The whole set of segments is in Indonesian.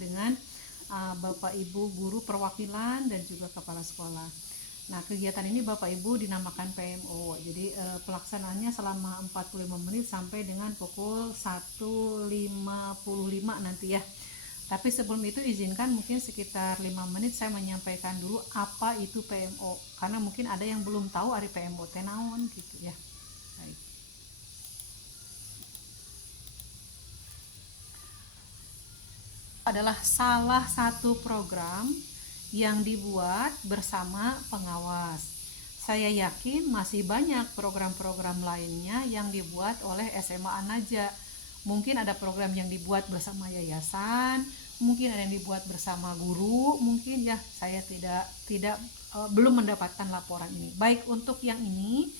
dengan Bapak Ibu guru perwakilan dan juga kepala sekolah. Nah, kegiatan ini Bapak Ibu dinamakan PMO. Jadi pelaksanaannya selama 45 menit sampai dengan pukul 1.55 nanti ya. Tapi sebelum itu izinkan mungkin sekitar 5 menit saya menyampaikan dulu apa itu PMO. Karena mungkin ada yang belum tahu ari PMO teh naon gitu ya. Baik. Adalah salah satu program yang dibuat bersama pengawas. Saya yakin masih banyak program-program lainnya yang dibuat oleh SMA An-Najah. Mungkin ada program yang dibuat bersama yayasan, mungkin ada yang dibuat bersama guru, mungkin ya saya tidak belum mendapatkan laporan ini. Baik, untuk yang ini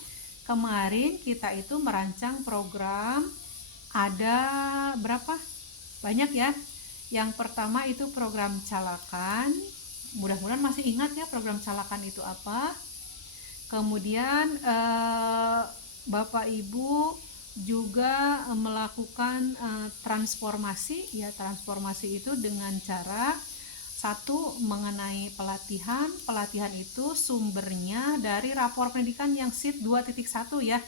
kemarin kita itu merancang program ada berapa? Banyak ya. Yang pertama itu program calakan. Mudah-mudahan masih ingat ya program calakan itu apa. Kemudian Bapak Ibu juga melakukan transformasi ya. Transformasi itu dengan cara satu mengenai pelatihan itu sumbernya dari rapor pendidikan yang SIT 2.1 ya,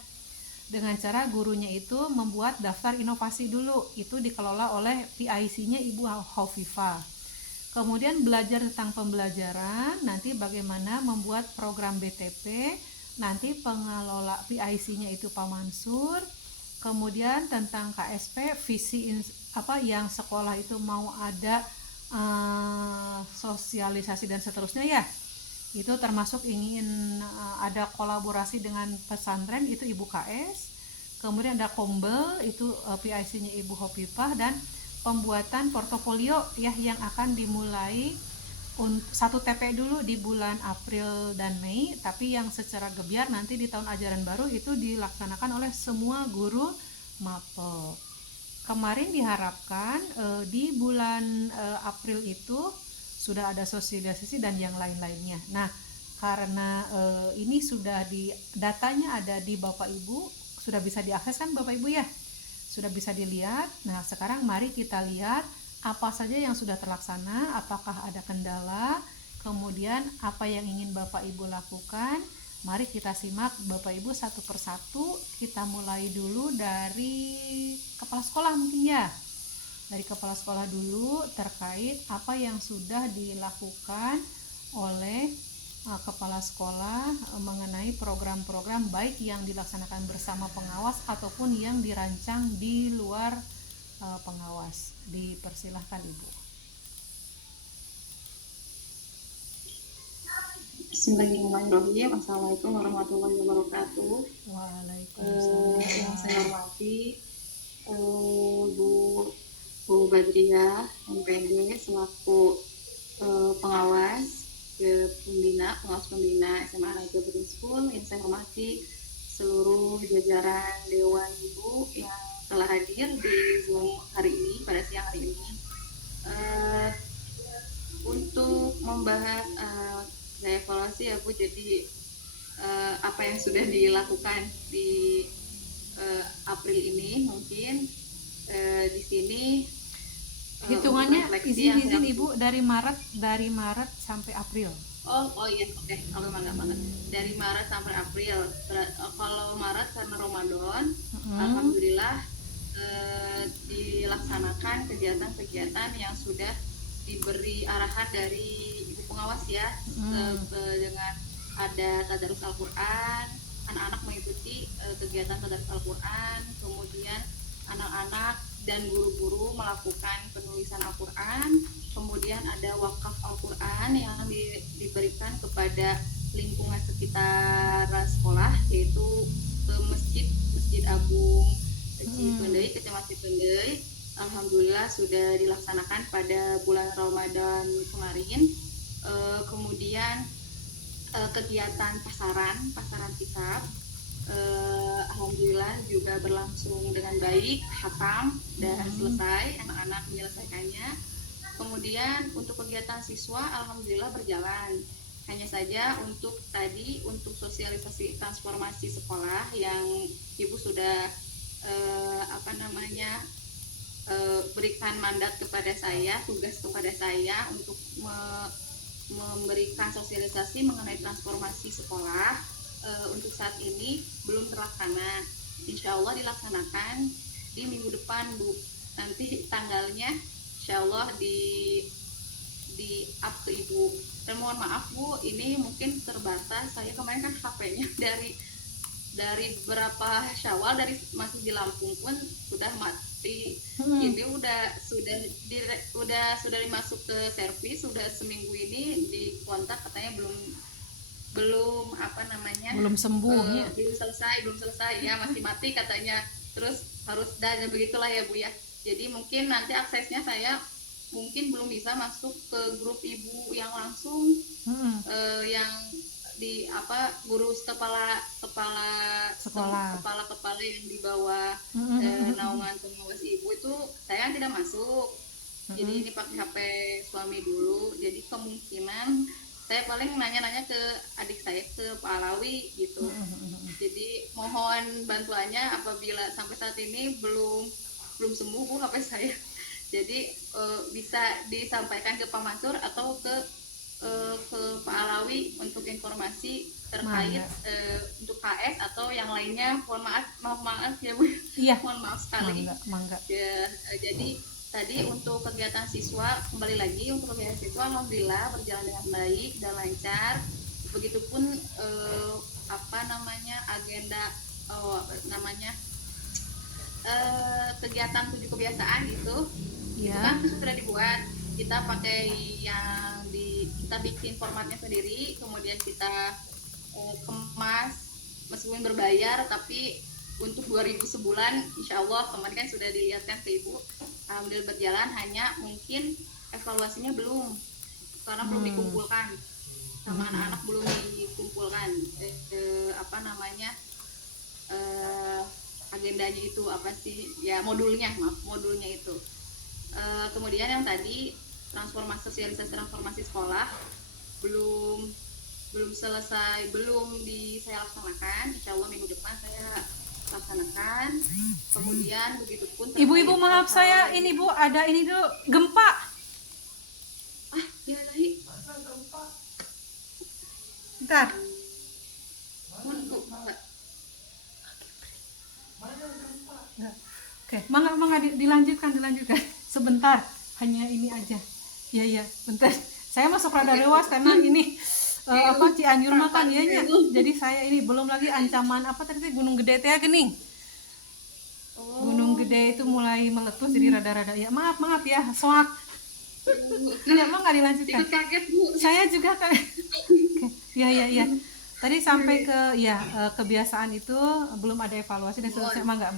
dengan cara gurunya itu membuat daftar inovasi dulu, itu dikelola oleh PIC-nya Ibu Hovifah. Kemudian belajar tentang pembelajaran, nanti bagaimana membuat program BTP, nanti pengelola PIC-nya itu Pak Mansur. Kemudian tentang KSP, visi apa yang sekolah itu mau ada sosialisasi dan seterusnya ya. Itu termasuk ingin ada kolaborasi dengan pesantren, itu Ibu KS. Kemudian ada Kombel, itu PIC-nya Ibu Hovifah, dan pembuatan portofolio ya yang akan dimulai 1 TP dulu di bulan April dan Mei, tapi yang secara gebiar nanti di tahun ajaran baru itu dilaksanakan oleh semua guru mapel. Kemarin diharapkan di bulan April itu sudah ada sosialisasi dan yang lain-lainnya. Nah, karena ini sudah datanya ada di Bapak Ibu, sudah bisa diakses kan Bapak Ibu ya? Sudah bisa dilihat. Nah, sekarang mari kita lihat apa saja yang sudah terlaksana, apakah ada kendala, kemudian apa yang ingin Bapak Ibu lakukan. Mari kita simak Bapak Ibu satu persatu. Kita mulai dulu dari kepala sekolah mungkin ya. Dari kepala sekolah dulu terkait apa yang sudah dilakukan oleh kepala sekolah mengenai program-program baik yang dilaksanakan bersama pengawas ataupun yang dirancang di luar pengawas. Dipersilahkan Ibu. Bismillahirrahmanirrahim. Assalamualaikum warahmatullahi wabarakatuh. Waalaikumsalam. Yang saya hormati Bu Badriah MPD selaku pengawas pengawas pembina SMA An-Najah Boarding School. Yang saya hormati seluruh jajaran Dewan Ibu yang telah hadir di Zoom hari ini, pada siang hari ini, untuk membahas evaluasi ya Bu. Jadi apa yang sudah dilakukan di April ini, mungkin di sini hitungannya izin Ibu dari Maret sampai April. Oh iya, oke. Banget. Dari Maret sampai April. Kalau Maret karena Ramadan, alhamdulillah dilaksanakan kegiatan-kegiatan yang sudah diberi arahan dari Ibu Pengawas ya, dengan ada tadarus Al-Quran, anak-anak mengikuti kegiatan tadarus Al-Quran, kemudian anak-anak dan guru-guru melakukan penulisan Al-Quran, kemudian ada wakaf Al-Quran yang diberikan kepada lingkungan sekitar sekolah, yaitu ke Masjid Agung Cipendei, Kecamatan Cipendei. Alhamdulillah sudah dilaksanakan pada bulan Ramadan kemarin. Kemudian kegiatan pasaran kitab, alhamdulillah juga berlangsung dengan baik, hatam dan selesai, anak-anak menyelesaikannya. Kemudian untuk kegiatan siswa alhamdulillah berjalan. Hanya saja untuk sosialisasi transformasi sekolah yang Ibu sudah berikan mandat kepada saya, tugas kepada saya untuk memberikan sosialisasi mengenai transformasi sekolah. Untuk saat ini belum terlaksana. Insya Allah dilaksanakan di minggu depan, Bu. Nanti tanggalnya Insya Allah di up ke Ibu. Dan mohon maaf Bu, ini mungkin terbatas. Saya kemarin kan HP-nya dari berapa Syawal, dari masih di Lampung pun sudah mati. Ini sudah dimasuk ke servis, sudah seminggu ini di kontak katanya belum apa namanya, Belum sembuh ya. belum selesai ya, masih mati katanya. Terus harus, dan begitulah ya Bu ya. Jadi mungkin nanti aksesnya saya mungkin belum bisa masuk ke grup Ibu yang langsung, yang di apa, guru kepala Sekolah. kepala yang di bawah naungan pengawas Ibu itu saya tidak masuk. Jadi ini pakai HP suami dulu. Jadi kemungkinan saya paling nanya-nanya ke adik saya, ke Pak Alawi gitu. Jadi mohon bantuannya apabila sampai saat ini belum sembuh Bu HP saya. Jadi bisa disampaikan ke Pak Mansur atau ke Pak Alawi untuk informasi terkait untuk KS atau yang lainnya. Mohon maaf ya Bu. Iya. Mohon maaf sekali. Mangga. Ya, jadi tadi untuk kegiatan siswa, kembali lagi untuk kegiatan siswa alhamdulillah berjalan dengan baik dan lancar. Begitupun apa namanya, agenda kegiatan 7 kebiasaan itu kan sudah dibuat. Kita pakai kita bikin formatnya sendiri, kemudian kita kemas meskipun berbayar, tapi untuk 2.000 sebulan insya Allah kemarin kan sudah dilihatkan ke Ibu, alhamdulillah berjalan. Hanya mungkin evaluasinya belum, karena belum dikumpulkan sama anak-anak, belum dikumpulkan apa namanya, agendanya itu apa sih ya, modulnya itu. Kemudian yang tadi sosialisasi transformasi sekolah belum selesai, saya laksanakan. Insya Allah minggu depan saya laksanakan. Kemudian begitupun Ibu maaf, saya ini Bu, ada ini dulu, gempa. Ya lagi. Bentar. Oke, mangga dilanjutkan sebentar, hanya ini aja. Ya, bentar. Saya masuk rada luas karena ini Cianjur makan ya. Jadi saya ini belum lagi ancaman apa tadi, Gunung Gede teh gening. Gunung Gede itu mulai meletus, jadi rada-rada ya. Maaf ya, soak. Tidak, mangga dilanjutkan. Kaget Bu. Saya juga kan. Ya. Tadi sampai ke kebiasaan itu belum ada evaluasi dan seterusnya. Mangga.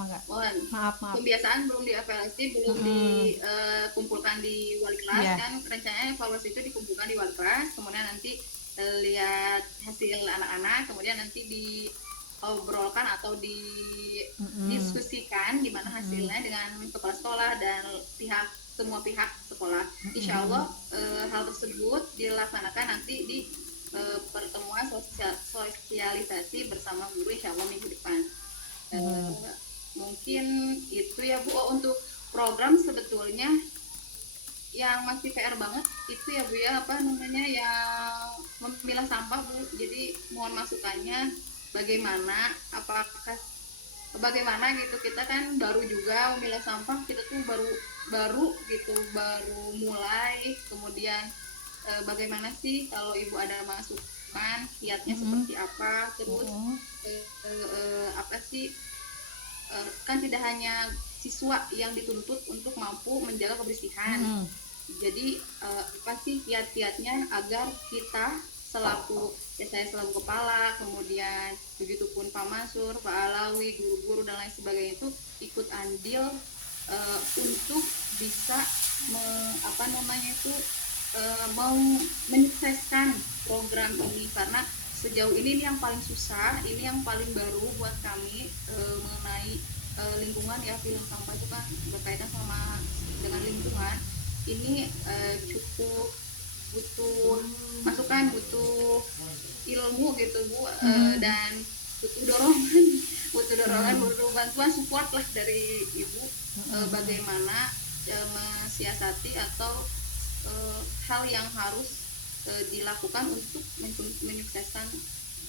Maaf. Kebiasaan belum dievaluasi, belum dikumpulkan di wali kelas. Kan rencananya evaluasi itu dikumpulkan di wali kelas, kemudian nanti lihat hasil anak-anak, kemudian nanti diobrolkan atau didiskusikan gimana hasilnya dengan kepala sekolah dan semua pihak sekolah. Insya Allah hal tersebut dilaksanakan nanti di pertemuan sosialisasi bersama guru insya Allah minggu depan. Mungkin itu ya Bu. Untuk program sebetulnya yang masih PR banget itu ya Bu ya, apa namanya, yang memilah sampah Bu. Jadi mohon masukannya bagaimana gitu, kita kan baru juga memilah sampah, kita tuh baru mulai. Kemudian bagaimana sih kalau Ibu ada masukan, kiatnya seperti apa, terus apa sih, kan tidak hanya siswa yang dituntut untuk mampu menjaga kebersihan. Jadi apa sih kiat-kiatnya agar kita saya selaku kepala, kemudian begitupun Pak Mansur, Pak Alawi, guru-guru dan lain sebagainya itu ikut andil untuk bisa mau menyukseskan program ini. Karena sejauh ini yang paling susah, ini yang paling baru buat kami mengenai lingkungan ya. Film sampah itu kan berkaitan dengan lingkungan. Ini cukup butuh masukan, butuh ilmu gitu Bu, dan butuh dorongan butuh dorongan, butuh bantuan, support lah dari ibu, bagaimana mensiasati atau hal yang harus dilakukan untuk menyukseskan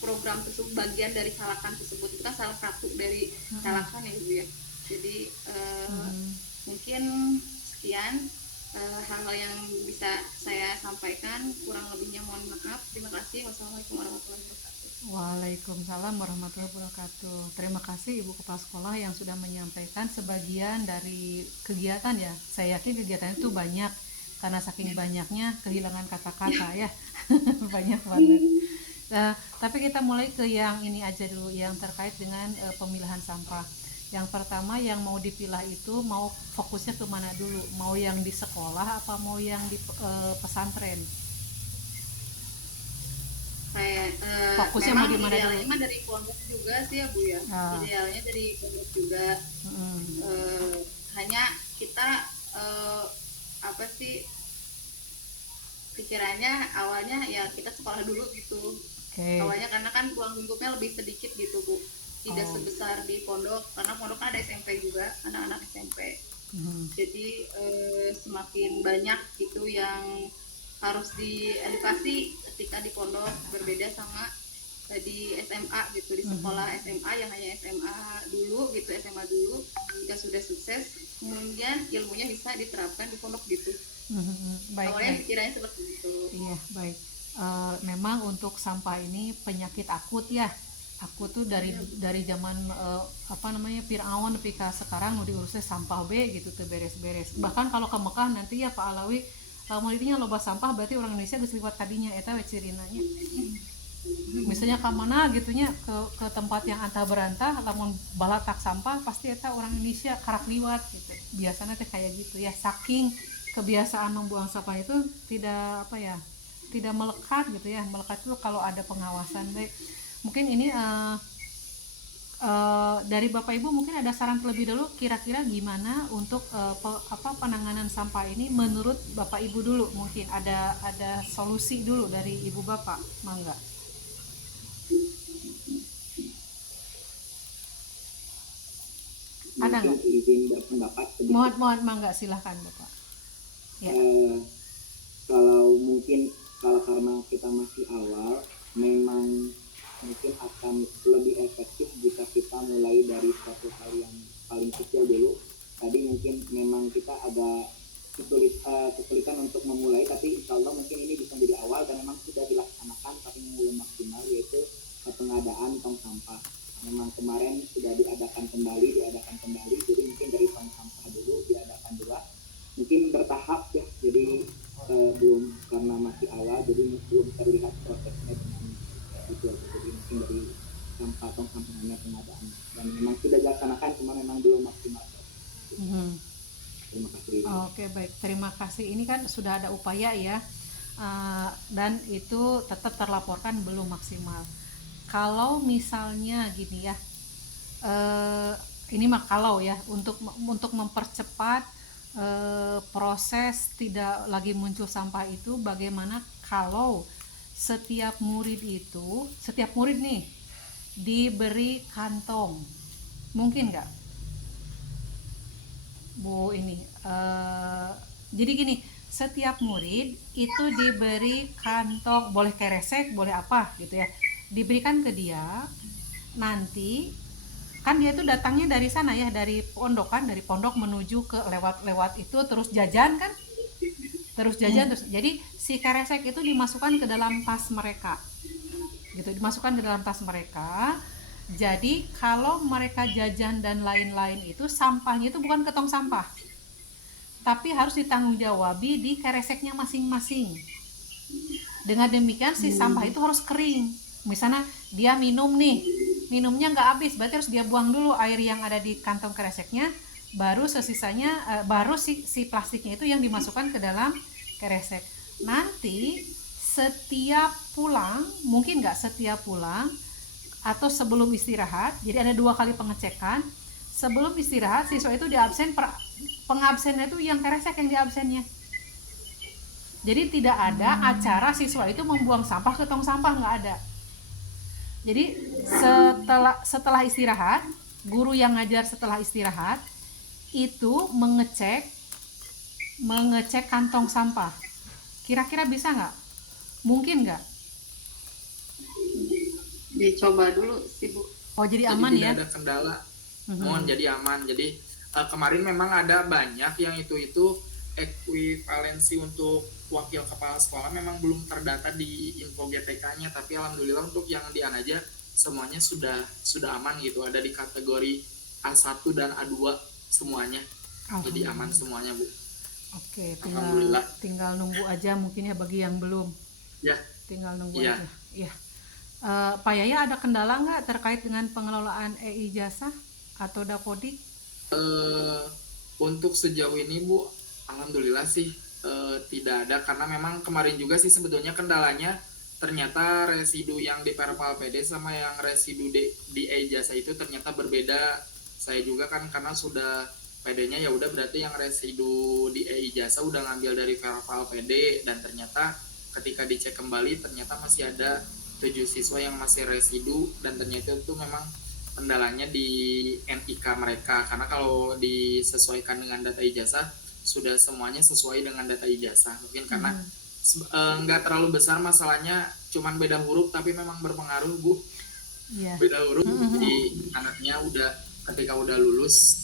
program tersebut, bagian dari calakan tersebut. Itu kan salah satu dari calakan ya ibu ya. Jadi mungkin sekian hal-hal yang bisa saya sampaikan, kurang lebihnya mohon maaf. Terima kasih. Wassalamualaikum warahmatullahi wabarakatuh. Waalaikumsalam warahmatullahi wabarakatuh. Terima kasih Ibu Kepala Sekolah yang sudah menyampaikan sebagian dari kegiatan ya. Saya yakin kegiatan itu banyak karena saking banyaknya kehilangan kata-kata ya. Banyak banget. Tapi kita mulai ke yang ini aja dulu, yang terkait dengan pemilahan sampah. Yang pertama yang mau dipilah itu mau fokusnya ke mana dulu? Mau yang di sekolah apa mau yang di pesantren? Fokusnya memang mau idealnya mah dari pondok juga sih ya Bu ya. Idealnya dari pondok juga. Hanya kita apa sih pikirannya awalnya ya kita sekolah dulu gitu. Awalnya karena kan uang lingkupnya lebih sedikit gitu Bu, tidak sebesar di pondok, karena pondok kan ada SMP juga, anak-anak SMP. Jadi semakin banyak gitu yang harus diedukasi ketika di pondok, berbeda sama di SMA gitu, di sekolah SMA yang hanya SMA dulu gitu, SMA dulu jika sudah sukses kemudian ilmunya bisa diterapkan di pondok gitu. Awalnya pikirannya seperti itu. Iya baik. Memang untuk sampah ini penyakit akut ya. Aku tuh dari zaman Firaun pika sekarang mau diurusnya sampah gitu tuh beres-beres. Bahkan kalau ke Mekah nanti ya Pak Alawi kalau mulitinya loba sampah berarti orang Indonesia geus liwat tadinya eta we cirinanya. Misalnya ke mana gitunya ke tempat yang antah berantah lamun balatak sampah pasti eta orang Indonesia karak liwat gitu. Biasanya teh kayak gitu ya, saking kebiasaan membuang sampah itu tidak melekat gitu ya. Melekat itu kalau ada pengawasan. Baik. Mungkin ini dari Bapak Ibu mungkin ada saran terlebih dulu kira-kira gimana untuk penanganan sampah ini menurut Bapak Ibu dulu, mungkin ada solusi dulu dari Ibu Bapak, mangga. Ada nggak? Izin berpendapat sedikit. Mohon mangga, silahkan Bapak. Ya. Kalau karena kita masih awal, memang mungkin akan lebih efektif jika kita mulai dari suatu hal yang paling kecil dulu. Tadi mungkin memang kita agak kesulitan untuk memulai, tapi insya Allah mungkin ini bisa menjadi awal dan memang sudah dilaksanakan tapi belum maksimal, yaitu pengadaan tong sampah. Memang kemarin sudah diadakan kembali, jadi mungkin dari tong sampah dulu diadakan dulu, mungkin bertahap ya, jadi belum, karena masih awal jadi belum terlihat prosesnya dengan itu, jadi mungkin dari tong sampahnya pengadaan dan memang sudah dilaksanakan cuma memang belum maksimal. Terima kasih. Oke baik, terima kasih. Ini kan sudah ada upaya ya, dan itu tetap terlaporkan belum maksimal. Kalau misalnya gini ya, ini mah kalau ya untuk mempercepat proses tidak lagi muncul sampah itu, bagaimana kalau setiap murid nih diberi kantong, mungkin nggak Bu ini? Jadi gini, setiap murid itu diberi kantong, boleh keresek, boleh apa gitu ya, diberikan ke dia. Nanti kan dia itu datangnya dari sana ya, dari pondok kan, dari pondok menuju ke lewat itu terus jajan kan, terus jadi si keresek itu dimasukkan ke dalam tas mereka gitu, jadi kalau mereka jajan dan lain-lain itu sampahnya itu bukan ke tong sampah tapi harus ditanggung-jawabi di kereseknya masing-masing. Dengan demikian si sampah itu harus kering. Misalnya dia minumnya nggak habis, berarti harus dia buang dulu air yang ada di kantong kereseknya, baru sisanya baru si plastiknya itu yang dimasukkan ke dalam keresek. Nanti setiap pulang, mungkin nggak setiap pulang atau sebelum istirahat, jadi ada 2 kali pengecekan. Sebelum istirahat siswa itu diabsen, pengabsennya itu yang keresek yang diabsennya. Jadi tidak ada acara siswa itu membuang sampah ke tong sampah, nggak ada. Jadi setelah istirahat, guru yang ngajar setelah istirahat itu mengecek kantong sampah. Kira-kira bisa nggak? Mungkin nggak? Dicoba dulu sih Bu. Oh, jadi Jadi aman tidak ya? ada kendala. Mhm. Mohon jadi aman. Jadi kemarin memang ada banyak yang itu ekuivalensi untuk wakil kepala sekolah memang belum terdata di info GTK-nya, tapi alhamdulillah untuk yang di Anaja semuanya sudah aman gitu, ada di kategori A1 dan A2 semuanya. Jadi aman semuanya, Bu. Oke, Alhamdulillah. tinggal nunggu aja mungkin ya bagi yang belum. Ya, Tinggal nunggu Iya. aja. Iya. Pak Yaya ada kendala nggak terkait dengan pengelolaan e-ijazah atau Dapodik? Untuk sejauh ini Bu, alhamdulillah sih tidak ada, karena memang kemarin juga sih sebetulnya kendalanya ternyata residu yang di Perpal PD sama yang residu di ijazah itu ternyata berbeda. Saya juga kan karena sudah PD-nya ya udah berarti yang residu di ijazah udah ngambil dari Perpal PD, dan ternyata ketika dicek kembali ternyata masih ada 7 siswa yang masih residu, dan ternyata itu memang kendalanya di NIK mereka, karena kalau disesuaikan dengan data ijazah sudah semuanya sesuai dengan data ijazah. Mungkin karena nggak terlalu besar masalahnya, cuman beda huruf tapi memang berpengaruh Bu. Iya. Beda huruf jadi anaknya udah ketika udah lulus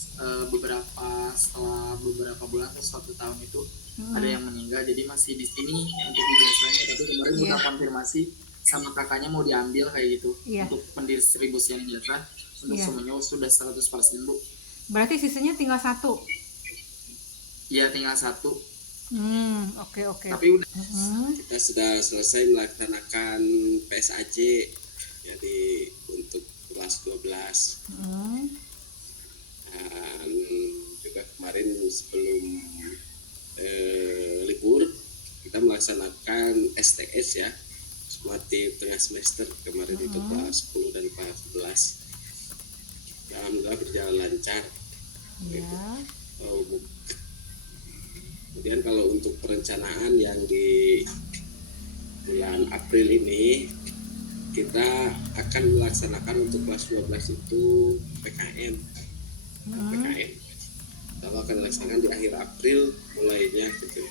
setelah beberapa bulan atau 1 tahun itu ada yang meninggal, jadi masih di sini untuk ijazahnya, tapi kemarin udah konfirmasi sama kakaknya mau diambil kayak gitu. Untuk pendistribusian ijazah untuk semuanya sudah 100% Bu. Berarti sisanya tinggal 1. Iya, tinggal 1. Oke. Tapi udah Kita sudah selesai melaksanakan PSAJ jadi untuk kelas 12. Dan juga kemarin sebelum libur kita melaksanakan STS ya, sumatif tengah semester kemarin itu kelas 10 dan kelas 11. Alhamdulillah berjalan lancar. Kemudian kalau untuk perencanaan yang di bulan April ini kita akan melaksanakan untuk kelas 12 itu PKM. Kita akan dilaksanakan di akhir April mulainya gitu.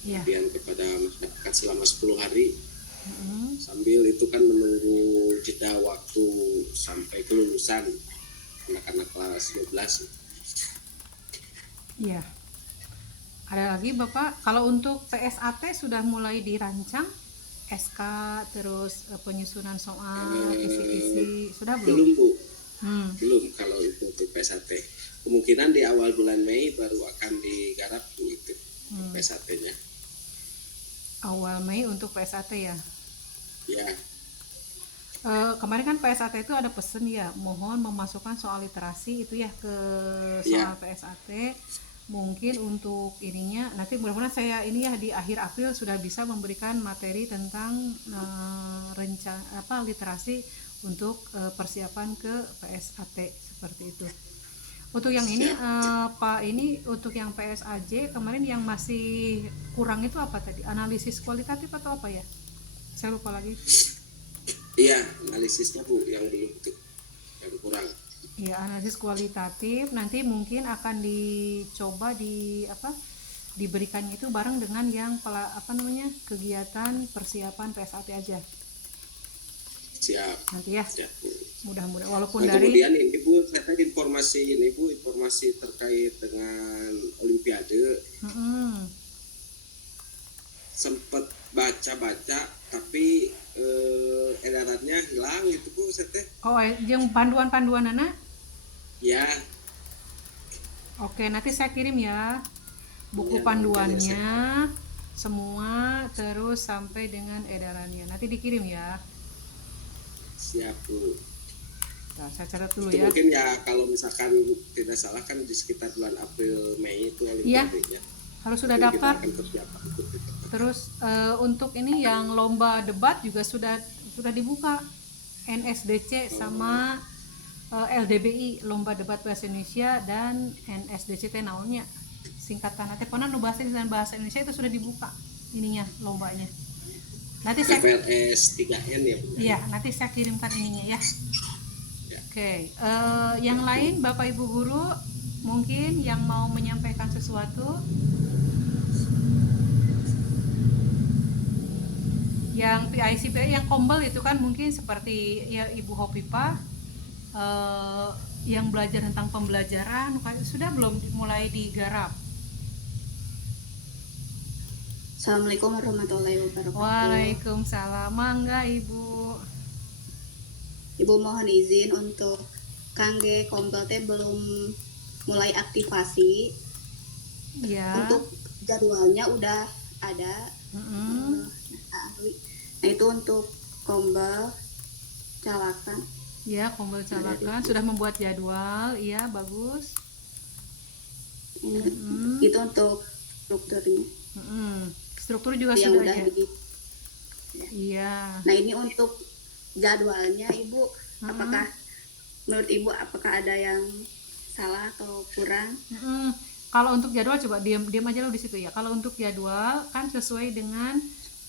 Kemudian kepada masyarakat selama 10 hari. Sambil itu kan menunggu jeda waktu sampai kelulusan anak-anak kelas 12. Iya. Ada lagi Bapak, kalau untuk PSAT sudah mulai dirancang SK terus penyusunan soal, kisi-kisi sudah belum? Belum Bu. Belum kalau itu untuk PSAT. Kemungkinan di awal bulan Mei baru akan digarap Bu itu PSAT-nya. Awal Mei untuk PSAT ya? Ya. Kemarin kan PSAT itu ada pesen ya, mohon memasukkan soal literasi itu ya ke soal PSAT. Mungkin untuk ininya nanti mudah-mudahan saya ini ya di akhir April sudah bisa memberikan materi tentang literasi untuk persiapan ke PSAT seperti itu. Untuk yang ini Pak, ini untuk yang PSAJ kemarin yang masih kurang itu apa tadi? Analisis kualitatif atau apa ya? Saya lupa lagi. Iya, analisisnya Bu yang belum tuh, yang kurang. Ya, analisis kualitatif nanti mungkin akan dicoba diberikannya itu bareng dengan yang kegiatan persiapan PSAT aja. Siap. Nanti ya. Siap, Bu. Mudah-mudahan walaupun Nah, dari kemudian ini Bu, saya tadi informasi terkait dengan Olimpiade. Sempat baca-baca tapi edarannya hilang gitu Bu, saya teh. Oh, yang panduan-panduan anak? Ya. Oke, nanti saya kirim ya buku panduannya semua terus sampai dengan edarannya. Nanti dikirim ya. Siap Bu. Nah, saya catat dulu Itu ya. mungkin ya kalau misalkan tidak salah kan di sekitar bulan April Mei itu Olimpiadenya. Harus sudah Jadi daftar. kita akan persiapan untuk itu. Terus untuk ini yang lomba debat juga sudah dibuka, NSDC sama LDBI, lomba debat bahasa Indonesia, dan NSDC naonnya singkatan nanti pernah nu bahasa Indonesia itu sudah dibuka ininya lombanya. Nanti saya TVLS 3N ya Bu. Iya, nanti saya kirimkan ininya ya. Ya. Oke, yang lain Bapak Ibu guru mungkin yang mau menyampaikan sesuatu, yang PIC yang kombel itu kan mungkin seperti ya Ibu Hopipa yang belajar tentang pembelajaran sudah belum mulai digarap? Assalamualaikum warahmatullahi wabarakatuh. Waalaikumsalam, mangga Ibu. Ibu mohon izin untuk kangge kombel teh belum mulai aktivasi. Ya. Untuk jadwalnya udah ada. Nah itu untuk kombel calakan. Ya, kombel calakan sudah membuat jadwal, iya bagus. Itu untuk strukturnya. Struktur juga yang sudah udah ya. begitu. Iya. Nah ini untuk jadwalnya Ibu, apakah menurut Ibu apakah ada yang salah atau kurang? Kalau untuk jadwal coba diam aja lo di situ ya. Kalau untuk jadwal kan sesuai dengan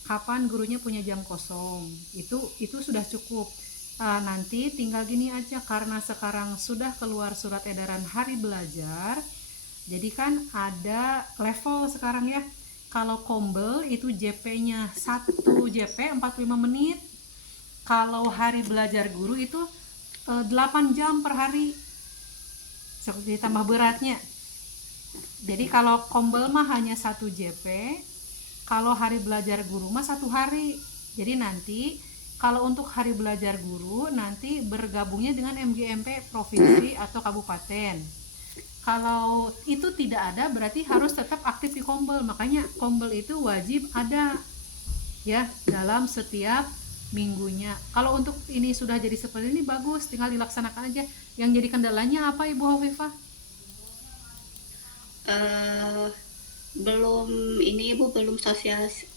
kapan gurunya punya jam kosong. Itu sudah cukup. Nanti tinggal gini aja, karena sekarang sudah keluar surat edaran hari belajar. Jadi kan ada level sekarang ya. Kalau kombel itu JP-nya 1 JP 45 menit. Kalau hari belajar guru itu 8 jam per hari. Ditambah beratnya. Jadi kalau kombel mah hanya 1 JP. Kalau hari belajar guru mah 1 hari. Jadi nanti kalau untuk hari belajar guru nanti bergabungnya dengan MGMP provinsi atau kabupaten. Kalau itu tidak ada berarti harus tetap aktif di kombel. Makanya kombel itu wajib ada ya dalam setiap minggunya. Kalau untuk ini sudah jadi seperti ini bagus, tinggal dilaksanakan aja. Yang jadi kendalanya apa Ibu Hovifah?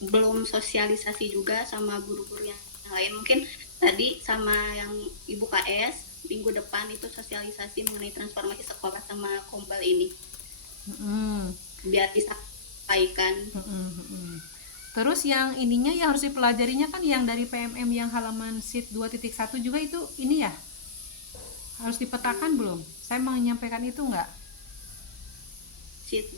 belum sosialisasi juga sama guru-guru yang lain. Mungkin tadi sama yang Ibu KS minggu depan itu sosialisasi mengenai transformasi sekolah sama kombel ini. Biar disampaikan. Terus yang ininya yang harus dipelajarinya kan yang dari PMM yang halaman sheet 2.1 juga itu ini ya? Harus dipetakan belum? Saya mau menyampaikan itu enggak? Sheet